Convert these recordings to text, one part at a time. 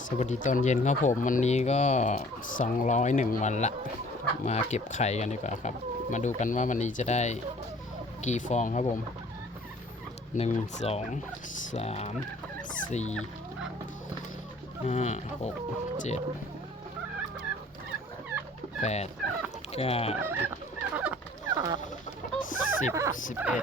สวัสดีตอนเย็นครับผมวันนี้ก็ 201 วันละ มาเก็บไข่กันดีกว่าครับ มาดูกันว่าวันนี้จะได้กี่ฟองครับผม 1 2 3 4 5 6 7 8 9สิบสิบเอ็ด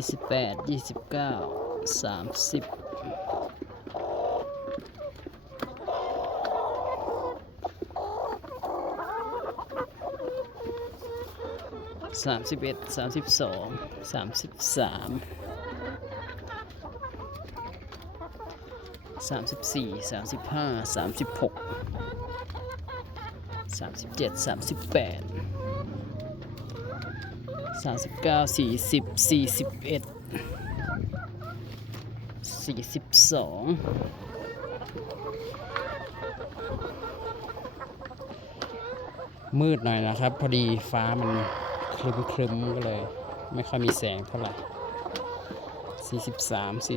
ยี่สิบแปดยี่สิบเก้าสามสิบสามสิบเอ็ดสามสิบสองสามสิบสามสามสิบสี่สามสิบห้าสามสิบหกสามสิบเจ็ดสามสิบแปด สามสิบเก้าสี่สิบสี่สิบเอ็ดสี่สิบสองมืดหน่อยนะครับ พอดีฟ้ามันคลึมคลึมก็เลย ไม่ค่อยมีแสงเท่าไหร่43 44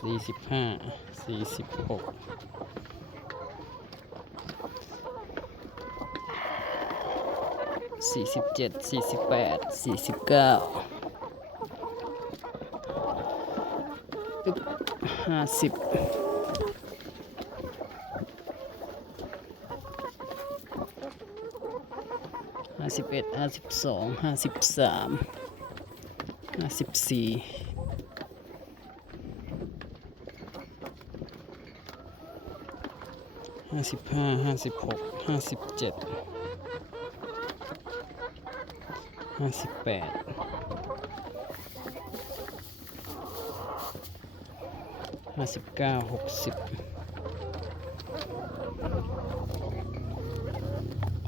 45 46 สี่สิบเจ็ดสี่สิบแปดสี่สิบเก้าห้าสิบห้าสิบเอ็ดห้าสิบสองห้าสิบสามห้าสิบสี่ห้าสิบห้าห้าสิบหกห้าสิบเจ็ด ห้าสิบแปดห้าสิบเก้าหกสิบ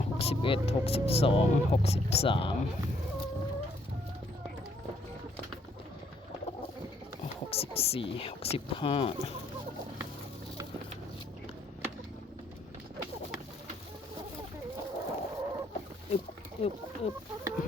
หกสิบเอ็ดหกสิบสองหกสิบสามหกสิบสี่หกสิบห้าอึบอึบอึบ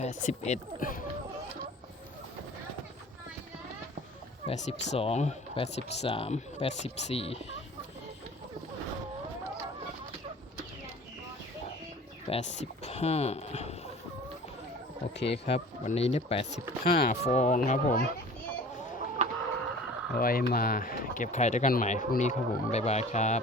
แปดสิบเอ็ดแปดสิบสองแปดสิบสามแปดสิบสี่แปดสิบห้าโอเคครับ วันนี้ได้แปดสิบห้าฟองครับผมเอาไว้มาเก็บไข่ด้วยกันใหม่พรุ่งนี้ครับผม บ๊ายบายครับ